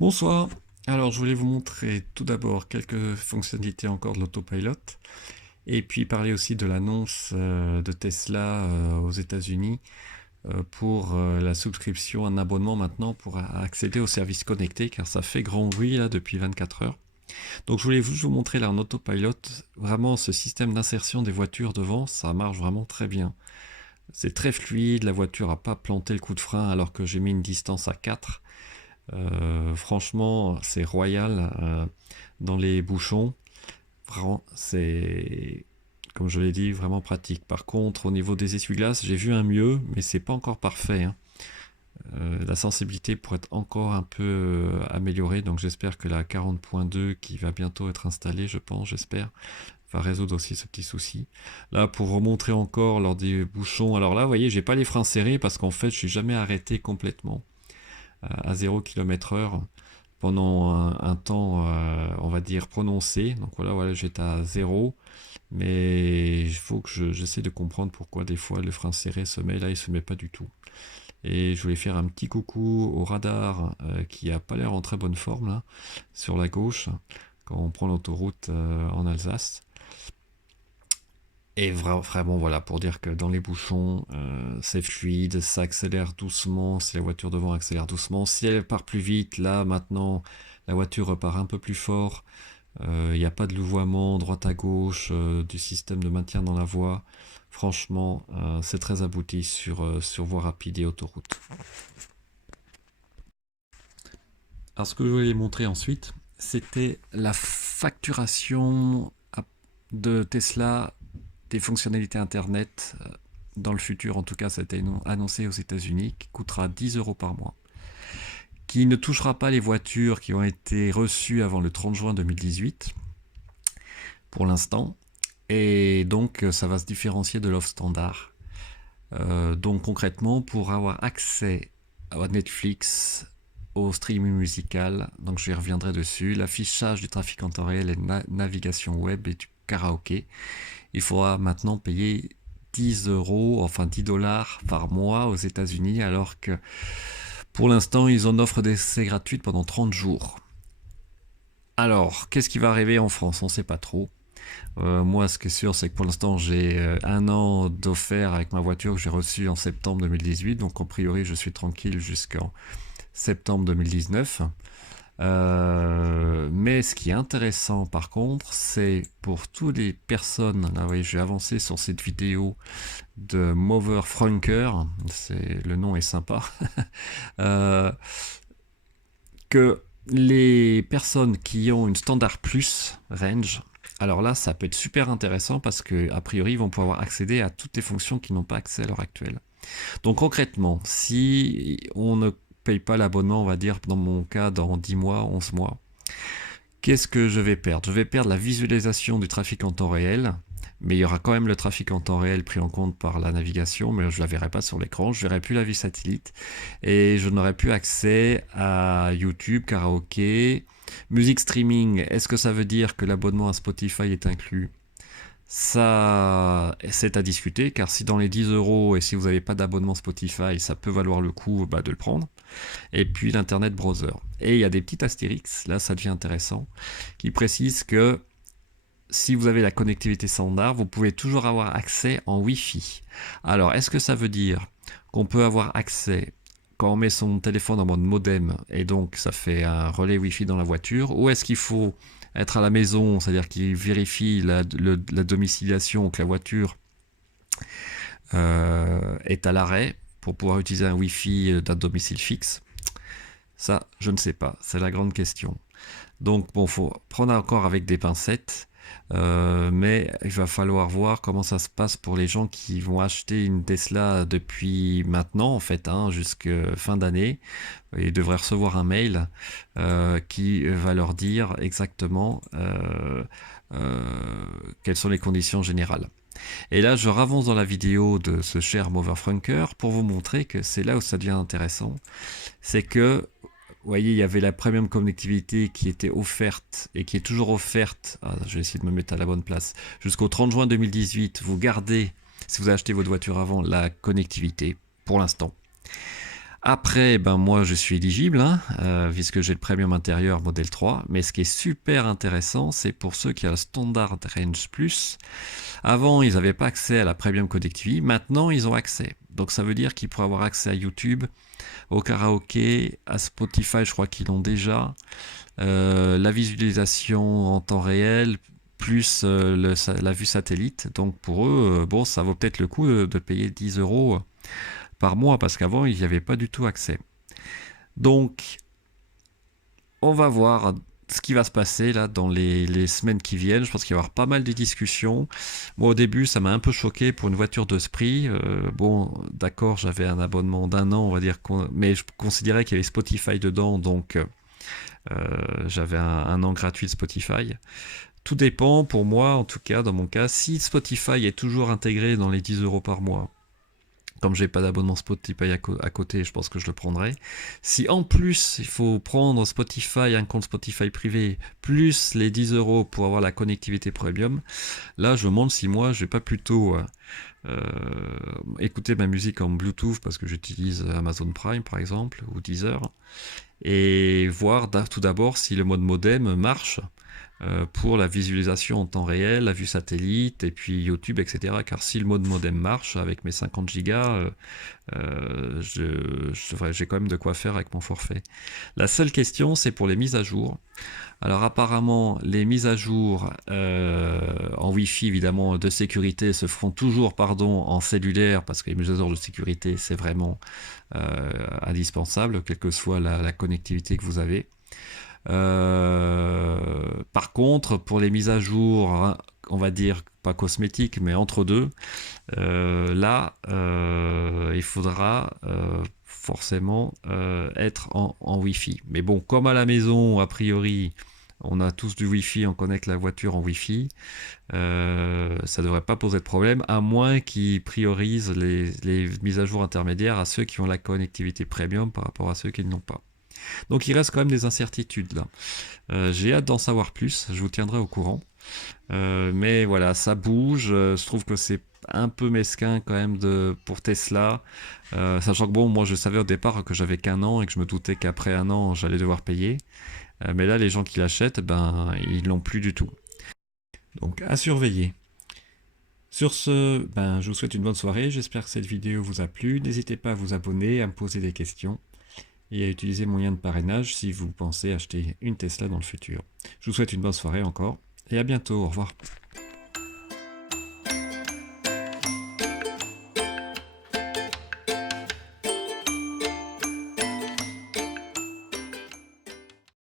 Bonsoir. Alors, je voulais vous montrer tout d'abord quelques fonctionnalités encore de l'autopilot et puis parler aussi de l'annonce de Tesla aux États-Unis pour la souscription, un abonnement maintenant pour accéder aux services connectés car ça fait grand bruit là depuis 24 heures. Donc, je voulais juste vous montrer là en autopilot vraiment ce système d'insertion des voitures devant, ça marche vraiment très bien. C'est très fluide, la voiture n'a pas planté le coup de frein alors que j'ai mis une distance à 4. Franchement, c'est royal dans les bouchons. Vraiment, c'est, comme je l'ai dit, vraiment pratique. Par contre, au niveau des essuie-glaces, j'ai vu un mieux, mais c'est pas encore parfait, hein. La sensibilité pourrait être encore un peu améliorée, donc j'espère que la 40.2 qui va bientôt être installée, je pense, j'espère, va résoudre aussi ce petit souci. Là, pour remontrer encore lors des bouchons, alors là, vous voyez, j'ai pas les freins serrés parce qu'en fait, je suis jamais arrêté complètement à 0 km/h pendant un temps, on va dire, prononcé. Donc voilà, j'étais à 0. Mais il faut que j'essaie de comprendre pourquoi des fois le frein serré se met. Là, il se met pas du tout. Et je voulais faire un petit coucou au radar qui a pas l'air en très bonne forme là, sur la gauche, quand on prend l'autoroute en Alsace. Et vraiment, voilà, pour dire que dans les bouchons, c'est fluide, ça accélère doucement, si la voiture devant accélère doucement. Si elle part plus vite, là, maintenant, la voiture repart un peu plus fort. Il n'y a pas de louvoiement droite à gauche du système de maintien dans la voie. Franchement, c'est très abouti sur voie rapide et autoroute. Alors, ce que je voulais montrer ensuite, c'était la facturation de Tesla des fonctionnalités Internet dans le futur, en tout cas ça a été annoncé aux États-Unis, qui coûtera 10 euros par mois, qui ne touchera pas les voitures qui ont été reçues avant le 30 juin 2018, pour l'instant, et donc ça va se différencier de l'offre standard. Donc concrètement, pour avoir accès à Netflix, au streaming musical, donc je reviendrai dessus, l'affichage du trafic en temps réel et navigation web et du karaoké, il faudra maintenant payer 10 euros, enfin 10 dollars par mois aux États-Unis, alors que pour l'instant, ils en offrent des essais gratuites pendant 30 jours. Alors, qu'est-ce qui va arriver en France? On ne sait pas trop. Moi, ce qui est sûr, c'est que pour l'instant, j'ai un an d'offert avec ma voiture que j'ai reçue en septembre 2018. Donc, a priori, je suis tranquille jusqu'en septembre 2019. Mais ce qui est intéressant par contre, c'est pour toutes les personnes, là oui, je vais avancer sur cette vidéo de Mover Franker, le nom est sympa, euh, que les personnes qui ont une standard plus range, alors là ça peut être super intéressant parce que a priori ils vont pouvoir accéder à toutes les fonctions qui n'ont pas accès à l'heure actuelle. Donc concrètement, si on ne paye pas l'abonnement, on va dire dans mon cas dans 10 mois, 11 mois, qu'est-ce que je vais perdre? Je vais perdre la visualisation du trafic en temps réel, mais il y aura quand même le trafic en temps réel pris en compte par la navigation, mais je ne la verrai pas sur l'écran, je ne verrai plus la vue satellite, et je n'aurai plus accès à YouTube, karaoké, musique streaming. Est-ce que ça veut dire que l'abonnement à Spotify est inclus? Ça, c'est à discuter, car si dans les 10 euros et si vous n'avez pas d'abonnement Spotify, ça peut valoir le coup de le prendre. Et puis l'Internet Browser. Et il y a des petits astérix, là ça devient intéressant, qui précisent que si vous avez la connectivité standard, vous pouvez toujours avoir accès en Wi-Fi. Alors, est-ce que ça veut dire qu'on peut avoir accès quand on met son téléphone en mode modem et donc ça fait un relais Wi-Fi dans la voiture, ou est-ce qu'il faut être à la maison, c'est-à-dire qu'il vérifie la domiciliation, que la voiture est à l'arrêt pour pouvoir utiliser un Wi-Fi d'un domicile fixe? Ça, je ne sais pas, c'est la grande question. Donc bon, faut prendre encore avec des pincettes, mais il va falloir voir comment ça se passe pour les gens qui vont acheter une Tesla depuis maintenant, en fait, hein, jusqu'à fin d'année. Ils devraient recevoir un mail qui va leur dire exactement quelles sont les conditions générales. Et là, je ravance dans la vidéo de ce cher Mover Franker pour vous montrer que c'est là où ça devient intéressant. C'est que vous voyez, il y avait la premium connectivité qui était offerte et qui est toujours offerte. Ah, je vais essayer de me mettre à la bonne place. Jusqu'au 30 juin 2018, vous gardez, si vous achetez votre voiture avant, la connectivité pour l'instant. Après, ben moi je suis éligible, hein, puisque j'ai le Premium intérieur modèle 3, mais ce qui est super intéressant, c'est pour ceux qui ont le Standard Range Plus. Avant, ils n'avaient pas accès à la Premium Connectivity, maintenant ils ont accès. Donc ça veut dire qu'ils pourraient avoir accès à YouTube, au karaoké, à Spotify, je crois qu'ils l'ont déjà, la visualisation en temps réel, plus la vue satellite. Donc pour eux, bon, ça vaut peut-être le coup de payer 10 euros par mois, parce qu'avant, il n'y avait pas du tout accès. Donc, on va voir ce qui va se passer là dans les semaines qui viennent. Je pense qu'il va y avoir pas mal de discussions. Moi, au début, ça m'a un peu choqué pour une voiture de ce prix. Bon, d'accord, j'avais un abonnement d'1 an, on va dire, mais je considérais qu'il y avait Spotify dedans, donc j'avais un an gratuit de Spotify. Tout dépend pour moi, en tout cas, dans mon cas, si Spotify est toujours intégré dans les 10 euros par mois. Comme j'ai pas d'abonnement Spotify à côté, je pense que je le prendrai. Si en plus il faut prendre Spotify, un compte Spotify privé, plus les 10 euros pour avoir la connectivité premium, là je me demande si moi je vais pas plutôt écouter ma musique en Bluetooth parce que j'utilise Amazon Prime par exemple, ou Deezer, et voir tout d'abord si le mode modem marche pour la visualisation en temps réel, la vue satellite, et puis YouTube, etc. Car si le mode modem marche avec mes 50 gigas, j'ai quand même de quoi faire avec mon forfait. La seule question, c'est pour les mises à jour. Alors apparemment, les mises à jour en Wi-Fi, évidemment, de sécurité se feront toujours, pardon, en cellulaire, parce que les mises à jour de sécurité, c'est vraiment indispensable, quelle que soit la connectivité que vous avez. Par contre, pour les mises à jour, hein, on va dire pas cosmétiques, mais entre deux, là, il faudra forcément être en Wi-Fi. Mais bon, comme à la maison, a priori, on a tous du Wi-Fi, on connecte la voiture en Wi-Fi, ça devrait pas poser de problème, à moins qu'ils priorisent les mises à jour intermédiaires à ceux qui ont la connectivité premium par rapport à ceux qui ne l'ont pas. Donc il reste quand même des incertitudes là. J'ai hâte d'en savoir plus, je vous tiendrai au courant. Mais voilà, ça bouge. Je trouve que c'est un peu mesquin quand même pour Tesla. Sachant que bon, moi je savais au départ que j'avais qu'un an et que je me doutais qu'après un an j'allais devoir payer. Mais là, les gens qui l'achètent, ben ils l'ont plus du tout. Donc à surveiller. Sur ce, ben, je vous souhaite une bonne soirée. J'espère que cette vidéo vous a plu. N'hésitez pas à vous abonner, à me poser des questions et à utiliser mon lien de parrainage si vous pensez acheter une Tesla dans le futur. Je vous souhaite une bonne soirée encore et à bientôt, au revoir.